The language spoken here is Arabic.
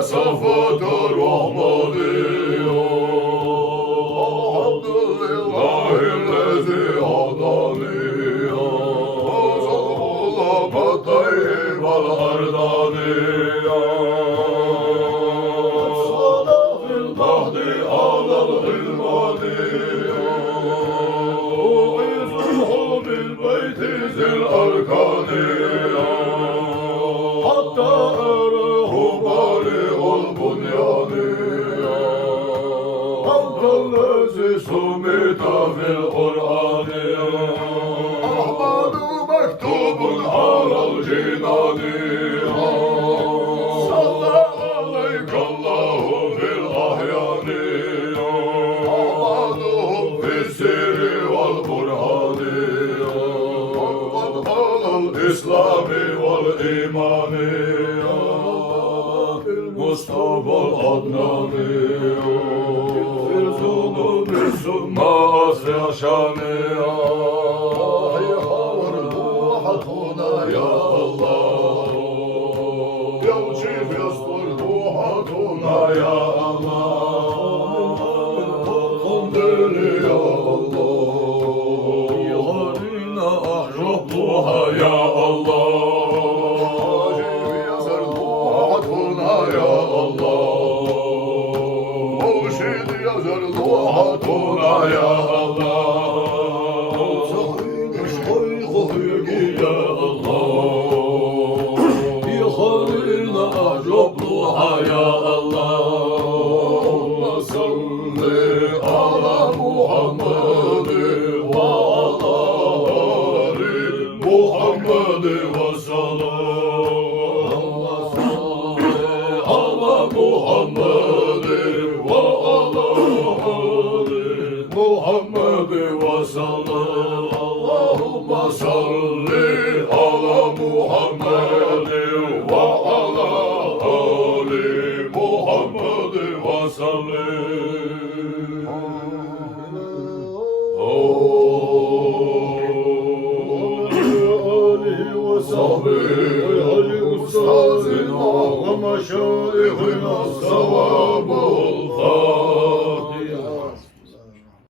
صفوة الرحمن الحمد لله الذي هداني وظلم الطيب الأرداني صلى في المهد على الغلماني وعزه بالبيت ذي الأركان حتى أراه بارئ البنيان أنت الذي سميت في القرآن أحمد مكتوب على الجنان صلى عليك الله في الأحيان أحمدهم في السر والبرهان على الإسلام والإيمان المصطفى العدناني في الذنوب ثم أسرع شاني روحتنا يا الله يوجب يصبر روحتنا يا الله الحمد لله يا الله يهدينا أحرقها يا الله يصبر روحتنا يا الله مرشد يصبر روحتنا يا الله يا الله صل على محمد وعلى آل محمد وسلم صل على محمد وعلى آل محمد وسلم اللهم صل على محمد وعلى آل محمد وسلم آله وصحبه وآل أستاذنا ومشايخنا الصواب والخير